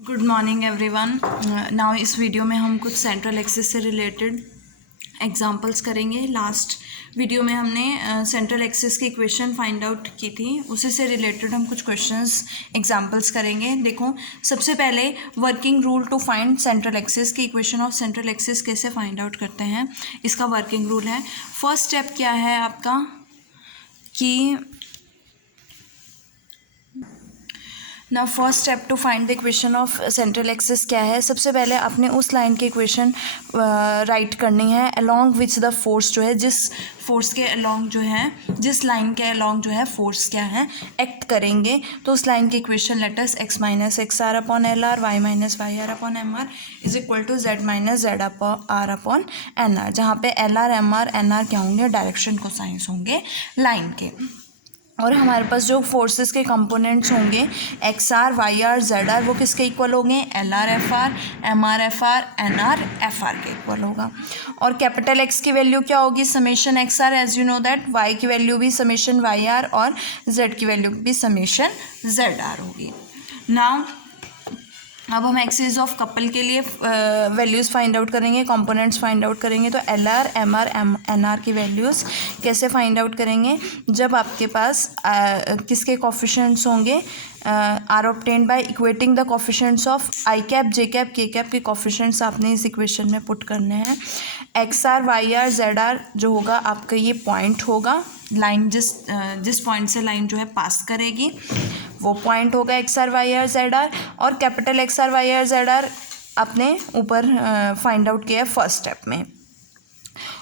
Good morning everyone. Now इस video में हम कुछ सेंट्रल एक्सिस से रिलेटेड एग्जांपल्स करेंगे। लास्ट वीडियो में हमने सेंट्रल एक्सिस की इक्वेशन फाइंड आउट की थी, उसी से रिलेटेड हम कुछ क्वेश्चंस एग्जांपल्स करेंगे। देखो, सबसे पहले working rule to find central axis की इक्वेशन ऑफ सेंट्रल एक्सिस कैसे फाइंड आउट करते हैं, इसका वर्किंग रूल है। फर्स्ट स्टेप क्या है आपका कि ना first step to find the equation of central axis क्या है। सबसे पहले आपने उस लाइन की इक्वेशन राइट करनी है अलोंग विच द फोर्स जो है, जिस फोर्स के अलोंग जो है, जिस लाइन के अलोंग जो है फोर्स क्या है एक्ट करेंगे। तो उस लाइन की equation let's x minus x r upon l r, y minus y r upon m r is equal to z minus z r upon n r, जहाँ पे l r m r n r क्या होंगे, direction cosines होंगे line के। और हमारे पास जो forces के कंपोनेंट्स होंगे x r y r z r, वो किसके इक्वल होंगे, l r f r m r f r n r f r के इक्वल होगा। और कैपिटल एक्स की वैल्यू क्या होगी, summation x r, as you know that. Y की वैल्यू भी समेशन वाई आर और जेड की वैल्यू भी समेशन जेड आर होगी। नाउ अब हम एक्सिस ऑफ कपल के लिए वैल्यूज़ फाइंड आउट करेंगे, कंपोनेंट्स फाइंड आउट करेंगे। तो l r m r n r की वैल्यूज़ कैसे फाइंड आउट करेंगे, जब आपके पास किसके कोफिशिएंट्स होंगे, are obtained by equating the coefficients of i cap j cap k cap के कोफिशिएंट्स आपने इस इक्वेशन में पुट करने हैं। X r y r z r जो होगा आपका ये पॉइंट होगा, लाइन जिस पॉइंट से लाइन जो है पास करेगी वो पॉइंट होगा x r y r z r. और capital x r y r z r आपने ऊपर फाइंड आउट किया है फर्स्ट स्टेप में।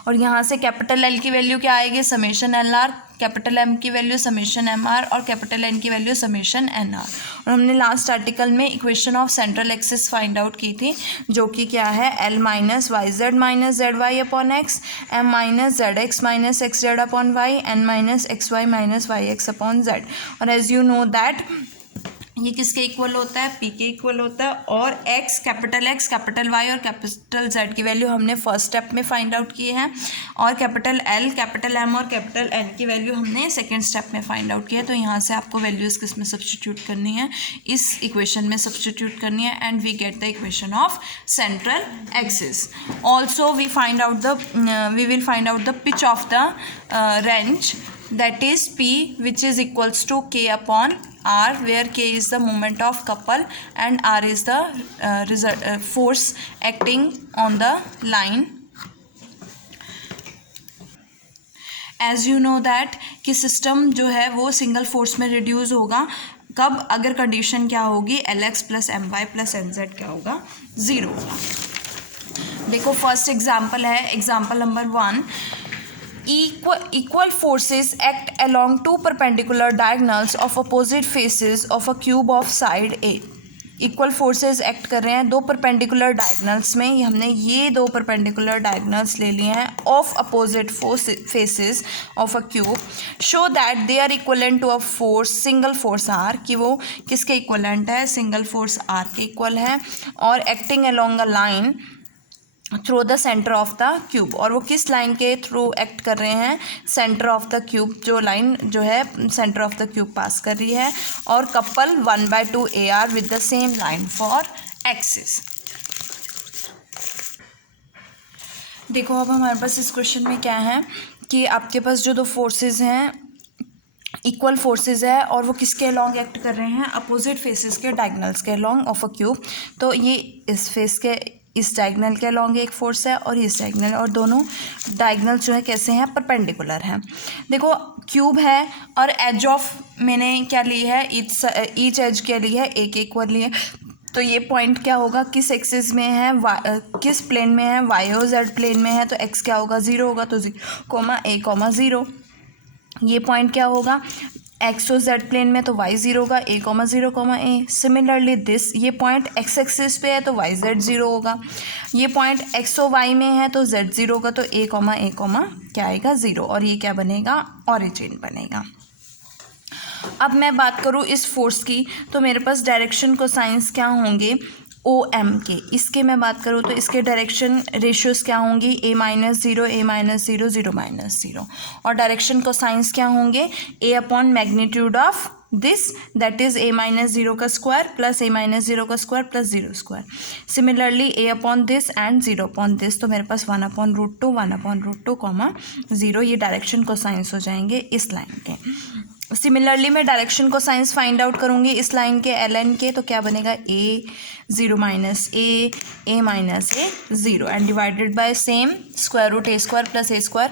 और यहाँ से कैपिटल एल की वैल्यू क्या आएगी, summation l r, capital m की वैल्यू समेशन एम आर और कैपिटल एन की वैल्यू समेशन एन आर। और हमने लास्ट आर्टिकल में equation of central axis find out की थी, जो कि क्या है, l minus y z minus z y upon x, m minus z x minus x z upon y, n minus x y minus y x upon z. और as you know that ये किसके equal होता है, P के equal होता है। और x capital Y और कैपिटल जेड की वैल्यू हमने फर्स्ट स्टेप में फाइंड आउट किए हैं, और कैपिटल एल कैपिटल एम और कैपिटल एन की वैल्यू हमने सेकेंड स्टेप में फाइंड आउट किया है। तो यहाँ से आपको वैल्यूज़ किस में सब्सटीट्यूट करनी है, इस इक्वेशन में सब्सटीट्यूट करनी है, and we get the equation of central axis. Also we will find out the pitch of the wrench, that is P, which is equals to K upon R, where K is the moment of couple and R is the force acting on the line. As you know that कि system जो है वो single force में reduce होगा कब, अगर condition क्या होगी, l x plus m y plus n z क्या होगा, 0 होगा। देखो फर्स्ट एग्जाम्पल है, example number 1। Equal forces act along two perpendicular diagonals of opposite faces of a cube of side A. Equal forces act कर रहे हैं दो perpendicular diagonals में, हमने ये दो परपेंडिकुलर डायगनल्स ले लिए हैं of opposite faces of a cube. Show that they are equivalent to a force single force r, कि वो किसके इक्वलेंट है, सिंगल फोर्स आर के इक्वल है, और acting along a line through the centre of the cube. और वो किस लाइन के थ्रू एक्ट कर रहे हैं, सेंटर ऑफ द क्यूब, जो लाइन जो है सेंटर ऑफ द क्यूब पास कर रही है। और couple 1/2 AR with the same line for axis. देखो अब हमारे पास इस क्वेश्चन में क्या है कि आपके पास जो दो फोर्सेस हैं इक्वल फोर्सेस है, और वो किसके अलोंग एक्ट कर रहे हैं, अपोजिट फेसेस के डायगनल्स के अलोंग ऑफ अ क्यूब। तो ये इस फेस के इस डायगनल के अलोंग एक फोर्स है और इस डायगनल, और दोनों डायगनल जो है कैसे हैं, परपेंडिकुलर हैं। देखो क्यूब है और एज ऑफ मैंने क्या ली है, ईच एज के लिए है एक इक्वल ली है। तो ये पॉइंट क्या होगा, किस एक्सिस में है, किस प्लेन में है, वाई और जेड प्लेन में है, तो एक्स क्या होगा, 0 होगा, तो 0,A,0। ये पॉइंट क्या होगा, एक्स और जेड प्लेन में, तो वाई 0 होगा, A,0,A। सिमिलरली दिस, ये पॉइंट एक्स एक्सिस पे है तो वाई जेड 0 होगा। ये पॉइंट एक्स और वाई में है तो जेड 0 होगा, तो A, क्या आएगा, 0। और ये क्या बनेगा, ऑरिजिन बनेगा। अब मैं बात करूँ इस फोर्स की, तो मेरे पास डायरेक्शन कोसाइंस क्या होंगे, OM के। इसके मैं बात करूँ तो इसके डायरेक्शन रेशियोज क्या होंगी, A-0, A-0, 0, -0। और डायरेक्शन कोसाइंस क्या होंगे, A upon magnitude of this, that is a minus zero का square plus a minus zero का square plus zero square. Similarly a upon this and zero upon this, तो मेरे पास 1/√2 1/√2 comma 0, ये direction cosines हो जाएंगे इस लाइन के. Similarly मैं डायरेक्शन को साइंस फाइंड आउट करूँगी इस लाइन के ln के, तो क्या बनेगा a 0 minus a minus a 0 and divided by same square root a square plus a square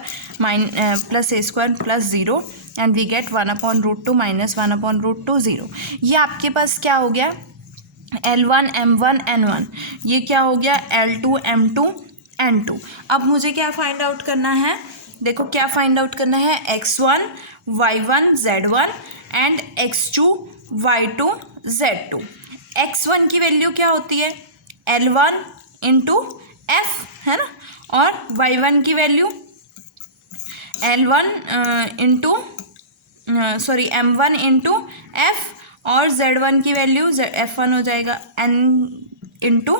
plus a square plus 0 and we get 1/√2 minus 1/√2 0. ये आपके पास क्या हो गया L1 M1 N1, ये क्या हो गया L2 M2 N2. अब मुझे क्या फाइंड आउट करना है, देखो क्या फाइंड आउट करना है, x1 y1 z1 and x2 y2 z2. x1 की वैल्यू क्या होती है L1 इंटू एफ, है ना, और y1 की value L1 into sorry M1 into F, और Z1 की वैल्यू F1 हो जाएगा N इंटू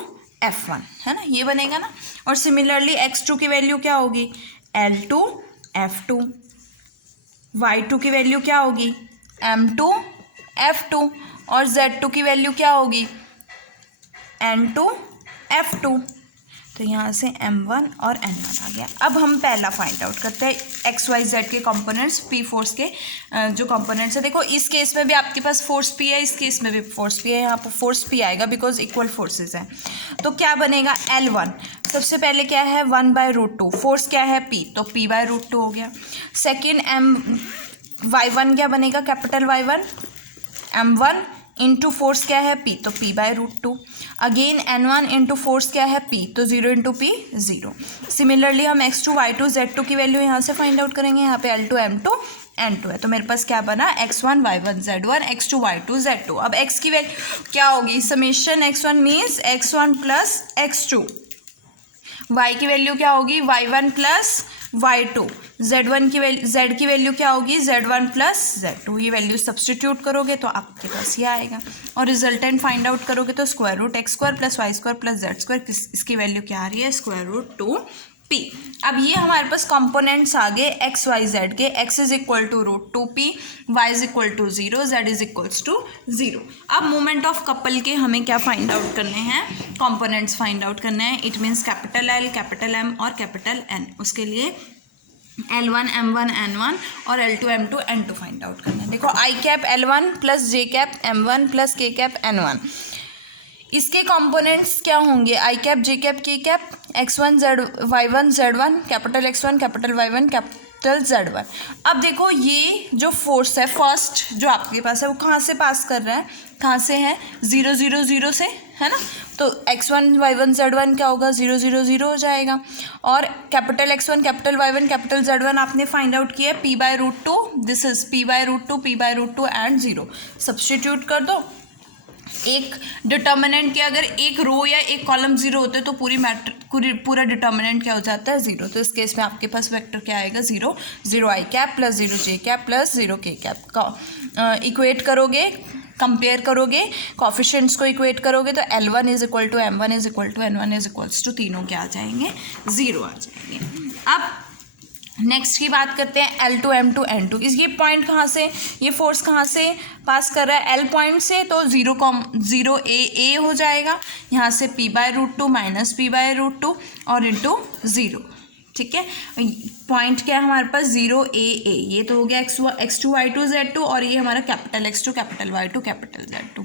F1, है ना, ये बनेगा ना. और सिमिलरली x2 की वैल्यू क्या होगी L2 F2, y2 की वैल्यू क्या होगी M2 F2, और Z2 की वैल्यू क्या होगी N2 F2. तो यहाँ से M1 और N1 आ गया. अब हम पहला फाइंड आउट करते हैं एक्स वाई जेड के कंपोनेंट्स, पी फोर्स के जो कंपोनेंट्स है. देखो इस केस में भी आपके पास फोर्स पी है, इस केस में भी फोर्स पी है, यहाँ पर फोर्स पी आएगा बिकॉज इक्वल फोर्सेस हैं. तो क्या बनेगा L1, सबसे पहले क्या है 1/√2, फोर्स क्या है P, तो P/√2 हो गया. सेकेंड y1 क्या बनेगा capital y1 M1 into force क्या है P, तो P/√2. Again N1 into force क्या है P, तो 0 इंटू P 0. सिमिलरली हम x2 y2 z2 की वैल्यू यहाँ से फाइंड आउट करेंगे. यहाँ पे L2 M2 N2 है, तो मेरे पास क्या बना x1 y1 z1 x2 y2 z2. अब x की वैल्यू क्या होगी, summation x1 means x1 plus x2, y की वैल्यू क्या होगी y1 प्लस y2, z1 की वैल्यू z की वैल्यू क्या होगी z1 प्लस z2. ये वैल्यू सब्सटीट्यूट करोगे तो आपके पास ये आएगा, और रिजल्टेंट फाइंड आउट करोगे तो square root x square plus y square plus z square, इसकी वैल्यू क्या आ रही है √2p. अब ये हमारे पास कंपोनेंट्स आ गए एक्स वाई जेड के. x is equal to √2p, y is equal to 0, z is equals to 0. अब मोमेंट ऑफ कपल के हमें क्या फाइंड आउट करने हैं, कंपोनेंट्स फाइंड आउट करने हैं. It means capital L, capital M और कैपिटल N. उसके लिए L1 M1 N1 और L2 M2 N2 find out करना है. देखो I cap L1 plus J cap M1 plus K cap N1, इसके कंपोनेंट्स क्या होंगे I cap J cap K cap x1 y1 z1 capital x1 capital y1 capital z1. अब देखो ये जो फोर्स है फर्स्ट जो आपके पास है वो कहाँ से पास कर रहा है, कहाँ से है 0 0 0 से, है ना. तो x1 y1 z1 क्या होगा 0 0 0 हो जाएगा. और capital x1 capital y1 capital z1 आपने फाइंड आउट किया P/√2, this is P/√2 and 0. Substitute कर दो. एक डिटर्मिनेंट के अगर एक रो या एक कॉलम 0 होते तो पूरा डिटर्मिनेंट क्या हो जाता है 0. तो इस केस में आपके पास वेक्टर क्या आएगा 0 0 I cap plus 0 J cap plus 0 K cap का इक्वेट करोगे, कंपेयर करोगे, कॉफिशिएंट्स को इक्वेट करोगे तो L1 is equal to M1 is equal to N1 is equals to तीनों क्या आ जाएंगे 0 आ जाएंगे. अब नेक्स्ट की बात करते हैं L2 M2 N2. ये पॉइंट कहाँ से, ये फोर्स कहाँ से पास कर रहा है L पॉइंट से, तो 0 A हो जाएगा. यहाँ से P/√2 माइनस P/√2 और इंटू 0. ठीक है, पॉइंट क्या है हमारे पास 0 A. ये तो हो गया x2 y2 z2, और ये हमारा capital x2 capital y2 capital z2.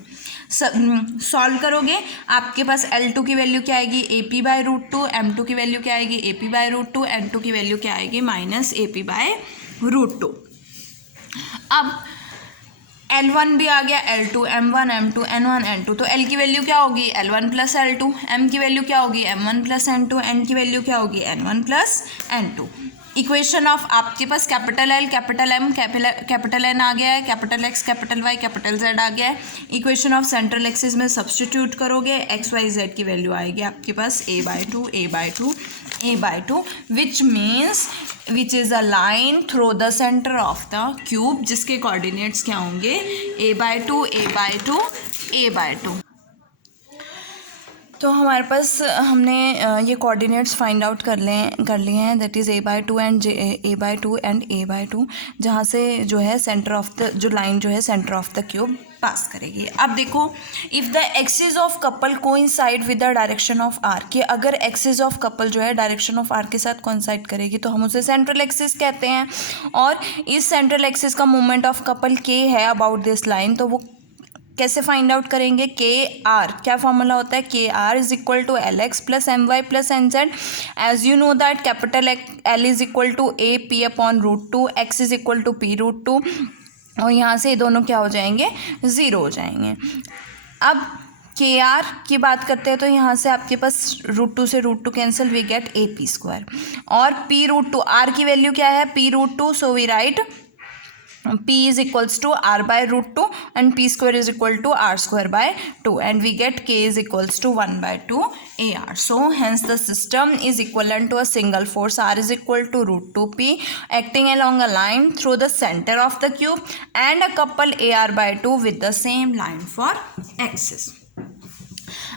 Solve करोगे आपके पास L2 की वैल्यू क्या आएगी AP/√2, M2 की वैल्यू क्या आएगी AP/√2, N2 की वैल्यू क्या आएगी माइनस AP/√2. अब L1 भी आ गया, L2 M1 M2 N1 N2. तो L की वैल्यू क्या होगी L1 प्लस L2, M की वैल्यू क्या होगी M1 प्लस N2, N की वैल्यू क्या होगी N1 plus N2. Equation of आपके पास capital L capital M capital N आ गया है, capital X capital Y capital Z आ गया है. इक्वेशन ऑफ सेंट्रल एक्सिस में सब्स्टिट्यूट करोगे एक्स वाई जेड की वैल्यू आएगी आपके पास a/2 which is a line through the centre of the cube, जिसके कोऑर्डिनेट्स क्या होंगे a/2 a/2 a/2. तो हमारे पास हमने ये कोऑर्डिनेट्स फाइंड आउट कर लिए हैं, that is a/2 and a/2 and a/2, जहाँ से जो है सेंटर ऑफ द जो लाइन जो है centre of the cube pass करेगी। अब देखो, if the axis of couple coincide with the direction of r, कि अगर एक्सिस ऑफ कपल जो है डायरेक्शन ऑफ आर के साथ कोइंसाइड करेगी तो हम उसे सेंट्रल एक्सिस कहते हैं। और इस सेंट्रल एक्सिस का मूवमेंट ऑफ कपल के है अबाउट दिस लाइन, तो वो कैसे फाइंड आउट करेंगे? के आर, क्या फॉर्मूला होता है? K r is equal to l x plus m y plus n z. As you know that capital l is equal to a p upon √2, x is equal to p √2, और यहाँ से ये दोनों क्या हो जाएंगे? ज़ीरो हो जाएंगे। अब के आर की बात करते हैं तो यहाँ से आपके पास √2 से √2 cancel, we get a p square, और पी √2, आर की वैल्यू क्या है? P √2, so we write p is equals to r by √2 and p square is equal to r square by 2, and we get k is equals to 1/2 ar. So hence the system is equivalent to a single force r is equal to √2p acting along a line through the center of the cube and a couple ar/2 with the same line for axis.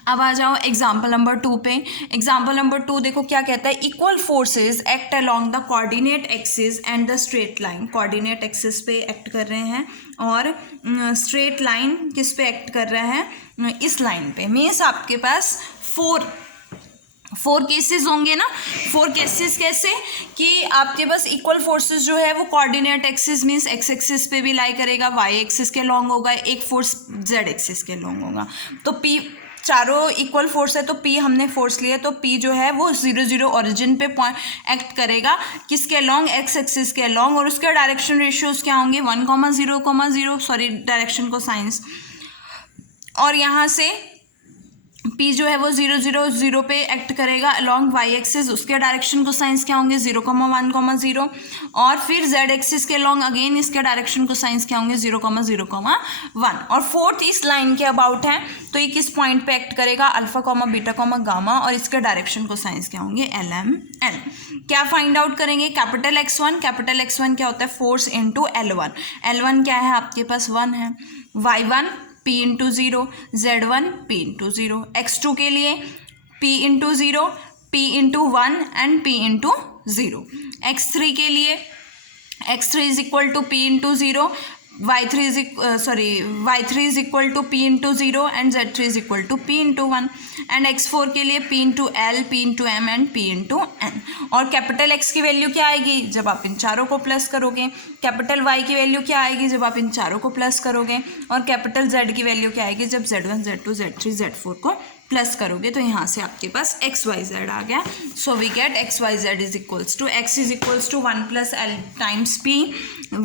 अब आ जाओ example number 2 पे। Example number 2 देखो क्या कहता है, equal forces act along the coordinate axis and the straight line. Coordinate axis पे act कर रहे हैं और स्ट्रेट लाइन किस पे एक्ट कर रहे हैं? इस लाइन पे। मीन्स आपके पास फोर केसेस होंगे ना। 4 केसेस कैसे? कि आपके पास इक्वल फोर्सेस जो है वो coordinate axis means x axis पे भी लाई करेगा, वाई एक्सिस के लॉन्ग होगा, एक फोर्स जेड एक्सिस के लॉन्ग होगा। तो पी, चारों इक्वल फोर्स है तो पी हमने फोर्स लिया, तो पी जो है वो 0 ओरिजिन पे एक्ट करेगा, किसके लॉन्ग? एक्स एक्सिस के लॉन्ग, और उसके डायरेक्शन रेशियोज क्या होंगे? 1,0,0, सॉरी डायरेक्शन को साइंस, और यहाँ से P जो है वो 0 पे एक्ट करेगा अलॉन्ग वाई एक्सिस, उसके डायरेक्शन को साइंस क्या होंगे? 0,1,0, और फिर जेड एक्सिस के लॉन्ग अगेन इसके डायरेक्शन को साइंस क्या होंगे? 0,0,1, और फोर्थ इस लाइन के अबाउट है, तो ये किस पॉइंट पे एक्ट करेगा? अल्फा, बीटा, गामा, और इसके डायरेक्शन को साइंस क्या होंगे? LM, N। क्या फाइंड आउट करेंगे? कैपिटल X1, कैपिटल X1 क्या होता है? Force into L1। L1 क्या है आपके पास? 1 है। Y1 P into 0, Z1 P into 0। X2 के लिए P into 0, P into 1 and P into 0। X3 के लिए X3 is equal to P into 0, Y3 is equal to P into 0 and Z3 is equal to P into 1, and X4 के लिए P into L, P into M and P into N। और capital X की value क्या आएगी? जब आप इन चारों को प्लस करोगे। कैपिटल Y की वैल्यू क्या आएगी? जब आप इन चारों को प्लस करोगे। और कैपिटल Z की वैल्यू क्या आएगी? जब Z1, Z2, Z3, Z4 को प्लस करोगे। तो यहाँ से आपके पास XYZ आ गया। So we get XYZ is equals to, X is equals to 1 + L times P,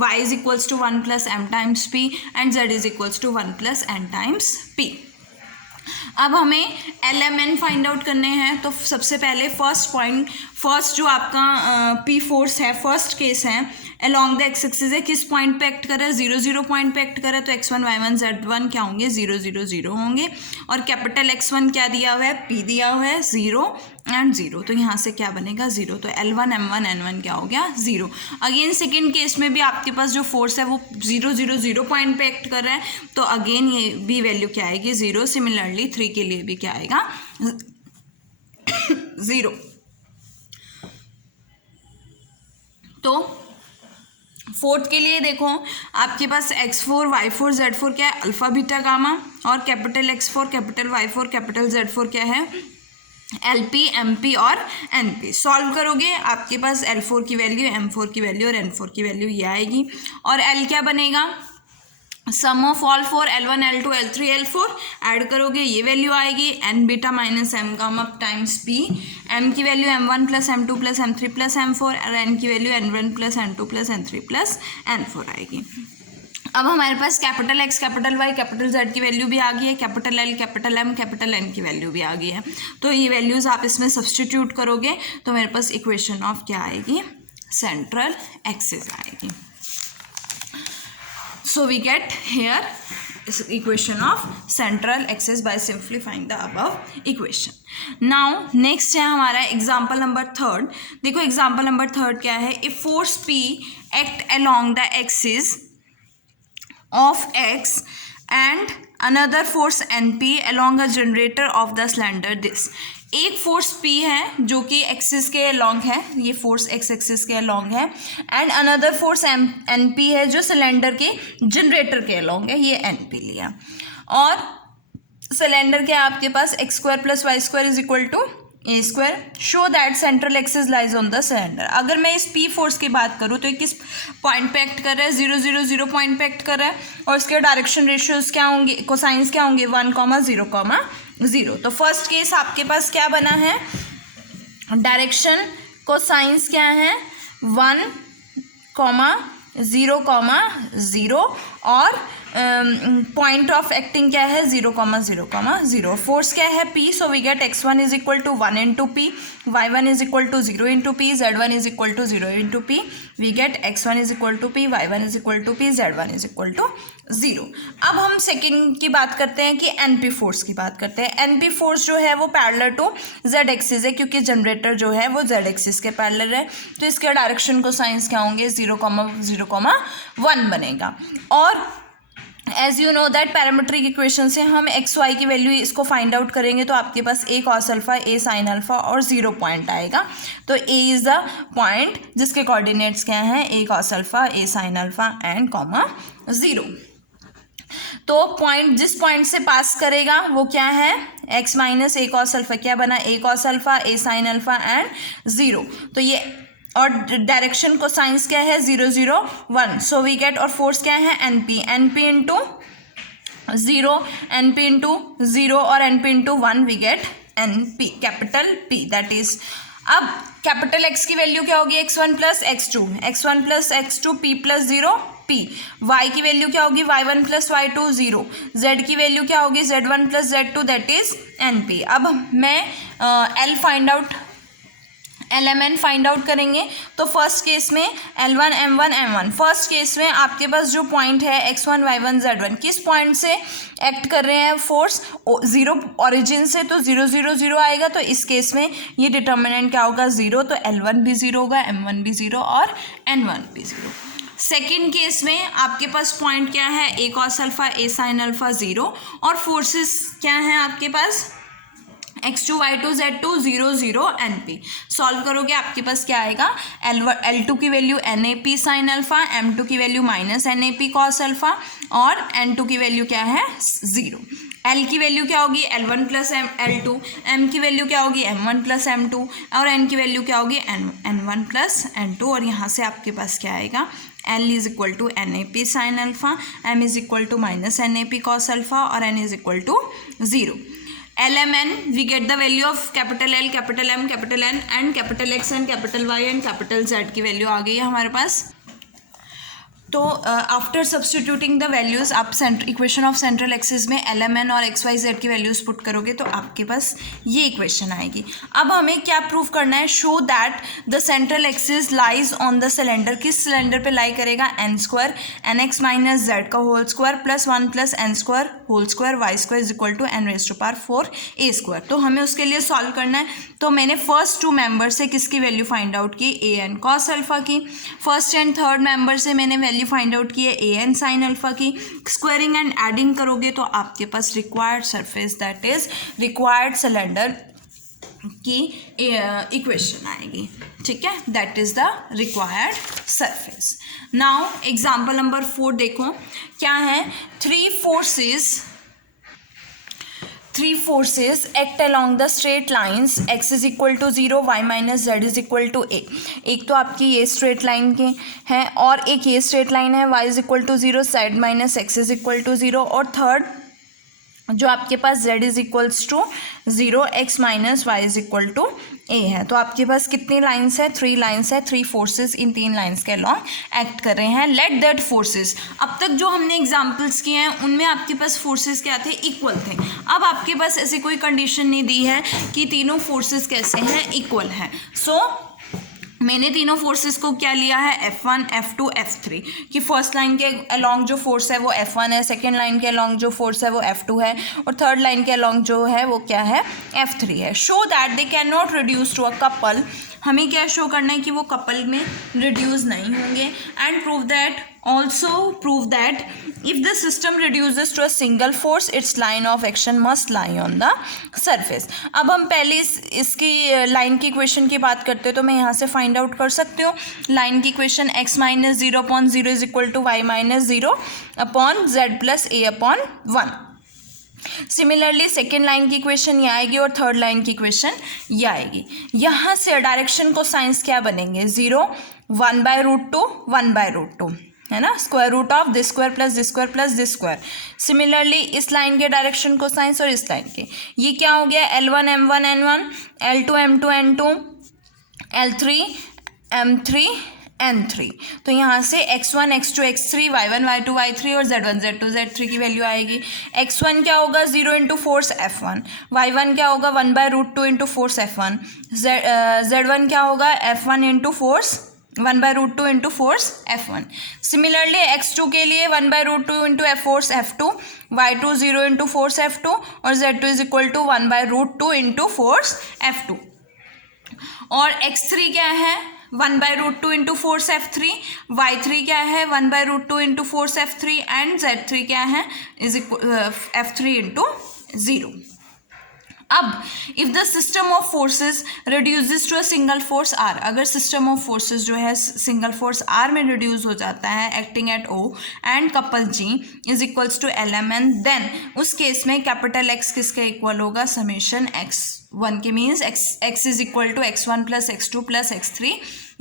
Y is equals to 1 + M times P, and Z is equals to 1 + N times P। अब हमें LMN find out करने हैं। तो सबसे पहले first जो आपका P force है, फर्स्ट केस है अलॉन्ग द एक्स एक्सिस है, किस पॉइंट पे एक्ट कर रहा है? 0 पॉइंट पे एक्ट कर रहा है, तो X1, Y1, Z1 क्या होंगे? 0 होंगे। और कैपिटल X1 क्या दिया हुआ है? P दिया हुआ है 0 एंड 0, तो यहाँ से क्या बनेगा? 0। तो L1, M1, N1 क्या हो गया? 0। अगेन सेकेंड केस में भी आपके पास जो फोर्स है वो 0 पॉइंट पे एक्ट कर रहा है, तो अगेन ये भी वैल्यू क्या आएगी? 0। सिमिलरली 3 के लिए भी क्या आएगा? 0। तो फोर्थ के लिए देखो आपके पास X4, Y4, Z4 क्या है? अल्फा, बीटा, गामा, और capital X4, capital Y4, capital Z4 क्या है? LP, MP और NP। सॉल्व करोगे आपके पास L4 की वैल्यू, M4 की वैल्यू और N4 की वैल्यू ये आएगी। और L क्या बनेगा? सम of all 4 L1, L2, L3, L4 add करोगे ये वैल्यू आएगी N beta minus M gamma times P। M की value M1 + M2 + M3 + M4, और N की value N1 + N2 + N3 + N4 आएगी। अब हमारे पास capital X, capital Y, capital Z की वैल्यू भी आ गई है, capital L, capital M, capital N की वैल्यू भी आ गई है। तो ये वैल्यूज़ आप इसमें सब्सटीट्यूट करोगे तो मेरे पास इक्वेशन ऑफ क्या आएगी? सेंट्रल एक्सिस आएगी। So we get here equation of central axis by simplifying the above equation. Now next है हमारा एग्जाम्पल नंबर 3। देखो एग्जाम्पल नंबर 3 क्या है? If force P act along the axis of X and another force NP along a generator of the cylinder this। एक force P है जो कि axis के अलॉन्ग है, ये फोर्स एक्स एक्सिस के अलॉन्ग है, एंड अनदर फोर्स NP है जो सिलेंडर के जनरेटर के अलॉन्ग है, ये NP लिया। और सिलेंडर के आपके पास x² + y² = a²। Show that central axis lies on the cylinder. अगर मैं इस P फोर्स की बात करूँ तो ये किस पॉइंट पे एक्ट कर रहा है, 0 0 0 पॉइंट पे एक्ट कर रहा है, और इसके डायरेक्शन रेशियोज क्या होंगे, कोसाइंस क्या होंगे, 1, 0, 0। तो फर्स्ट केस आपके पास क्या बना है, डायरेक्शन कोसाइंस क्या है, 1, 0, 0, और पॉइंट ऑफ एक्टिंग क्या है, 0, 0, 0। फोर्स क्या है, P, so we get x1 = 1 × P, y1 = 0 × P, z1 = 0 × P, we get x1 = P, y1 = P, z1 = 0। अब हम सेकंड की बात करते हैं कि NP फोर्स की बात करते हैं। NP फोर्स जो है वो पैरेलल टू z एक्सिस है, क्योंकि जनरेटर जो है वो z एक्सिस के पैरेलल है, तो इसके डायरेक्शन को साइंस क्या होंगे, 0, 0, 1 बनेगा। और as you know that parametric equation से हम एक्स वाई की वैल्यू इसको फाइंड आउट करेंगे तो आपके पास a cos alpha, a sin alpha और 0 पॉइंट आएगा। तो a इज़ द पॉइंट जिसके कोऑर्डिनेट्स क्या हैं, a cos alpha, a sin alpha and 0। तो पॉइंट जिस पॉइंट से पास करेगा वो क्या है, x minus a cos alpha, क्या बना, a cos alpha, a sin alpha and 0। तो ये और डायरेक्शन को साइंस क्या है, 0, 0, 1। सो वी गेट, और फोर्स क्या है, NP इंटू 0, NP इंटू 0 और NP into 1, we get NP, capital P। That is, अब कैपिटल X की वैल्यू क्या होगी, x1 + x2, x1 + x2, P + 0 P। Y की वैल्यू क्या होगी, y1 + y2 0। Z की वैल्यू क्या होगी, z1 + z2, that is NP। अब मैं LMN फाइंड आउट करेंगे। तो फर्स्ट केस में L1 M1 M1, first case में आपके पास जो पॉइंट है x1 y1 z1, किस पॉइंट से एक्ट कर रहे हैं फोर्स, 0 ओरिजिन से, तो 0 0 0 आएगा। तो इस केस में ये डिटर्मिनेंट क्या होगा, 0। तो L1 भी 0 होगा, M1 भी 0 और N1 भी 0। सेकेंड केस में आपके पास पॉइंट क्या है, a cos alpha, a sin alpha 0, और फोर्सेस क्या हैं आपके पास, x2 y2 z2 0 0 NP। Solve करोगे आपके पास क्या आएगा, L2 की value NAP sin alpha, M2 की value minus NAP cos alpha, और N2 की वैल्यू क्या है, 0। L की वैल्यू क्या होगी, L1 + L2, M की वैल्यू क्या होगी, M1 + M2, और N की वैल्यू क्या होगी, N1 + N2। और यहाँ से आपके पास क्या आएगा, L = NAP sin alpha, M = minus NAP cos alpha, और N = 0। LMN, we get the value of capital L, capital M, capital N and capital X and capital Y and capital Z की value आ गई है हमारे पास। तो after substituting the values, आप equation of central axis में LMN और XYZ की values put करोगे तो आपके पास ये इक्वेशन आएगी। अब हमें क्या प्रूव करना है, show that the central axis lies on the cylinder, किस सिलेंडर पे लाई करेगा, n² nx माइनस z का whole square plus 1 + n² whole square y² = n⁴a²। तो हमें उसके लिए सॉल्व करना है। तो मैंने फर्स्ट 2 मेंबर से किसकी वैल्यू फाइंड आउट की, an cos अल्फा की। फर्स्ट एंड थर्ड मेंबर से मैंने वैल्यू फाइंड आउट की है an sin अल्फा की। स्क्वायरिंग एंड एडिंग करोगे तो आपके पास required surface, that is required cylinder की इक्वेशन आएगी। ठीक है, that is the required surface. Now example number 4 देखो क्या है, three forces act along the straight lines x = 0, y - z = a। एक तो आपकी ये स्ट्रेट लाइन के हैं और एक ये स्ट्रेट लाइन है, y = 0, z - x = 0, और थर्ड जो आपके पास z = 0, x - y = a है। तो आपके पास कितनी लाइन्स है, 3 लाइन्स है, 3 फोर्सेस इन 3 लाइन्स के अलॉन्ग एक्ट कर रहे हैं। लेट दैट फोर्सेस, अब तक जो हमने एग्जांपल्स किए हैं उनमें आपके पास फोर्सेस क्या थे, इक्वल थे। अब आपके पास ऐसी कोई कंडीशन नहीं दी है कि तीनों फोर्सेस कैसे हैं, इक्वल हैं। सो मैंने तीनों फोर्सेस को क्या लिया है, F1 F2 F3, कि फर्स्ट लाइन के अलॉन्ग जो फोर्स है वो F1 है, सेकेंड लाइन के अलॉन्ग जो फोर्स है वो F2 है, और थर्ड लाइन के अलॉन्ग जो है वो क्या है, F3 है। Show that they can not reduce to a couple, हमें क्या शो करना है कि वो कपल में रिड्यूस नहीं होंगे। And prove that also prove that if the system reduces to a single force its line of action must lie on the surface. अब हम पहले इसकी लाइन की इक्वेशन की बात करते हैं, तो मैं यहाँ से फाइंड आउट कर सकती हूँ लाइन की equation x minus 0/0 is equal to y minus 0 upon z plus a upon 1. Similarly second line की इक्वेशन ये आएगी और थर्ड लाइन की इक्वेशन ये आएगी. यहाँ से डायरेक्शन को साइंस क्या बनेंगे, 0 1/√2 1/√2 है ना, square root of this square plus this square plus this square. Similarly इस लाइन के डायरेक्शन को साइंस और इस लाइन के ये क्या हो गया, L1 M1 N1 L2 M2 N2 L3 M3 N3. तो यहाँ से x1 x2 x3 y1 y2 y3 और z1 z2 z3 की वैल्यू आएगी. x1 क्या होगा 0 इंटू फोर्स f1, y1 क्या होगा 1/√2 इंटू फोर्स f1, z1 क्या होगा f1 into force 1/√2 into force f1. Similarly x2 के लिए 1/√2 into force f2, y2 0 into force f2 और z2 is equal to 1/√2 into force f2. और x3 क्या है 1/√2 इंटू फोर्स f3, y3 क्या है 1/√2 into force f3 and z3 क्या है इज इक्वल f3 इंटू 0. अब if the system of forces reduces to a single force R, अगर system of forces जो है सिंगल फोर्स आर में रिड्यूस हो जाता है acting at O and couple G is equals to LMN, then उस case में कैपिटल एक्स किसके इक्वल होगा, समेशन x1 के means x is equal to x1 plus x2 plus x3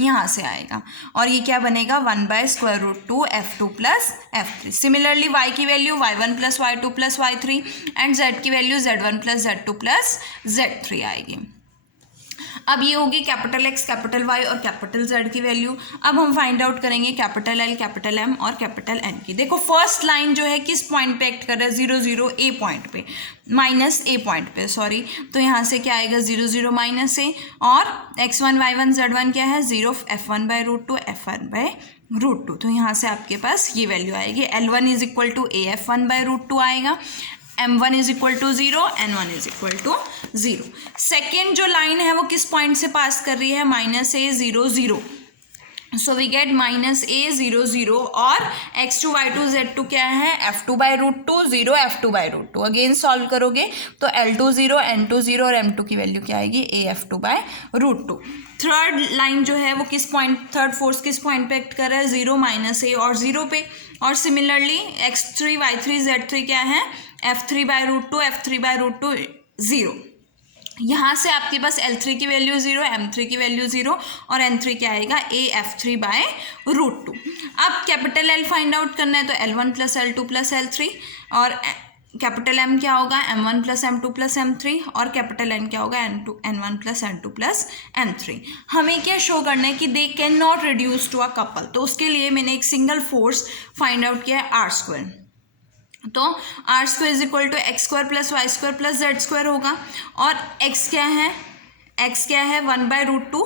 यहाँ से आएगा और ये क्या बनेगा 1/√2 f2 plus f3. Similarly y की value y1 plus y2 plus y3 and z की value z1 plus z2 plus z3 आएगी. अब ये होगी कैपिटल एक्स कैपिटल वाई और कैपिटल जेड की वैल्यू. अब हम फाइंड आउट करेंगे कैपिटल एल कैपिटल एम और कैपिटल एन की. देखो फर्स्ट लाइन जो है किस पॉइंट पे एक्ट कर रहा है, 0 0 ए पॉइंट पे, माइनस ए पॉइंट पे सॉरी. तो यहाँ से क्या आएगा 0 0 माइनस ए और x1 y1 z1 क्या है 0 f1/√2 f1/√2. तो यहाँ से आपके पास ये वैल्यू आएगी. L1 is equal to A f1/√2 आएगा, m1 is equal to 0 n1 is equal to 0. Second जो लाइन है वो किस पॉइंट से पास कर रही है, -a 0 0. So we get -a 0 0 और x2 y2 z2 क्या है f2/√2 0 f2/√2. अगेन सॉल्व करोगे तो L2 0 N2 0 और M2 की वैल्यू क्या आएगी a f2/√2. थर्ड लाइन जो है वो किस पॉइंट, थर्ड फोर्स किस पॉइंट पे एक्ट कर रहा है 0 -a और 0 पे. और सिमिलरली x3 y3 z3 क्या है f3/√2 f3/√2 0. यहाँ से आपके पास L3 की वैल्यू 0, M3 की वैल्यू 0 और N3 क्या आएगा a f3/√2. अब कैपिटल L फाइंड आउट करना है तो L1 plus L2 plus L3 और कैपिटल M क्या होगा M1 plus M2 plus M3 और कैपिटल N क्या होगा N1 plus N2 plus M3. हमें क्या शो करना है कि they can not reduce to a couple. तो उसके लिए मैंने एक सिंगल फोर्स फाइंड आउट किया है r². तो r² is equal to x² plus y² plus z² होगा और x क्या है 1/√2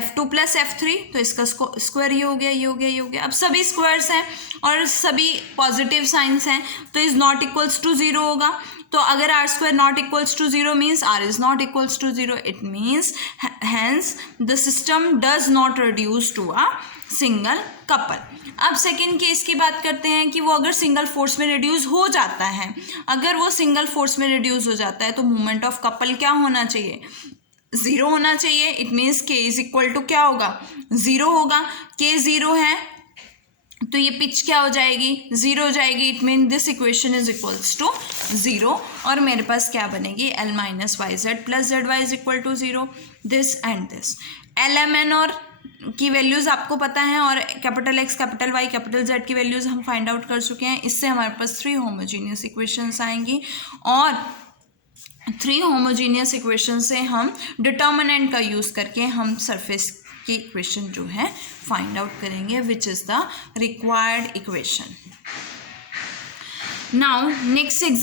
f2 प्लस f3. तो इसका स्क्वायर ये हो गया ये हो गया ये हो गया. अब सभी स्क्वायर्स हैं और सभी पॉजिटिव साइंस हैं तो इज नॉट इक्वल्स टू 0 होगा. तो अगर r² not equals to 0 means r is not equals to 0. It means hence the system does not reduce to a single couple. अब सेकेंड केस की बात करते हैं कि वो अगर सिंगल फोर्स में रिड्यूस हो जाता है, अगर वो सिंगल फोर्स में रिड्यूस हो जाता है तो मूवमेंट ऑफ कपल क्या होना चाहिए 0 होना चाहिए. It means k is equal to क्या होगा 0 होगा. k 0 है तो ये पिच क्या हो जाएगी 0 हो जाएगी. It mean this equation is equals to 0 और मेरे पास क्या बनेगी L minus y z plus z y is equal to 0. This and this LMN और की वैल्यूज़ आपको पता है और capital X capital Y capital Z की वैल्यूज़ हम फाइंड आउट कर चुके हैं. इससे हमारे पास 3 होमोजीनियस इक्वेशंस आएंगी और 3 होमोजीनियस इक्वेशन से हम डिटर्मिनेंट का यूज़ करके हम सरफेस की इक्वेशन जो है फाइंड आउट करेंगे which is the required equation. Now next example